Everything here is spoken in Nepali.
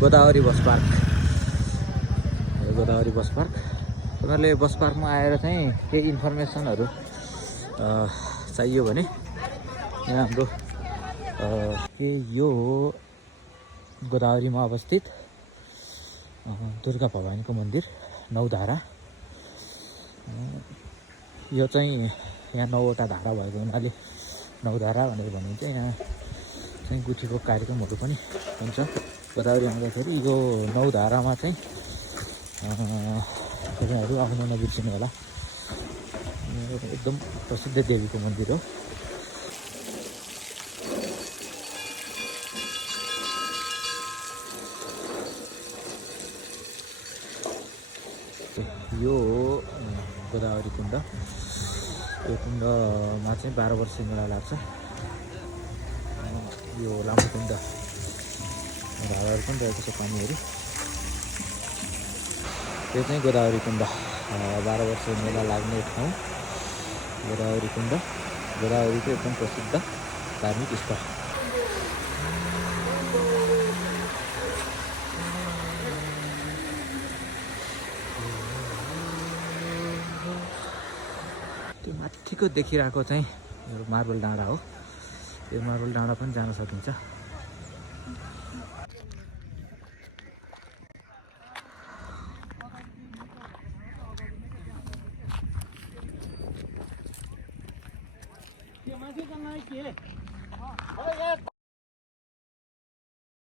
Godavari bus park. Godavari bus park तपाईँहरूले बस पार्कमा आएर चाहिँ केही इन्फर्मेसनहरू चाहियो भने यहाँ हाम्रो के यो हो गोदावरीमा अवस्थित दुर्गा भवानीको मन्दिर नौधारा। यो चाहिँ यहाँ 9वटा धारा भएको हुनाले नौधारा भनेर भनिन्छ। यहाँ चाहिँ गुठीको कार्यक्रमहरू पनि हुन्छ। गोदावरी आउँदाखेरि यो नौधारामा चाहिँ तपाईँहरू आउन नबिर्सिनु होला। एकदम प्रसिद्ध देवीको मन्दिर हो। यो हो गोदावरी कुण्ड। यो कुण्डमा चाहिँ 12 वर्षे मेला लाग्छ। यो लामो कुण्ड धाराहरू पनि रहेको छ पानीहरू। यो चाहिँ गोदावरी कुण्ड 12 वर्षे मेला लाग्ने ठाउँ गोदावरी कुण्ड। गोदावरीको एकदम प्रसिद्ध धार्मिक स्थल। त्यो माथिको देखिरहेको चाहिँ मार्बल डाँडा हो। यो मार्बल डाँडा पनि जान सकिन्छ।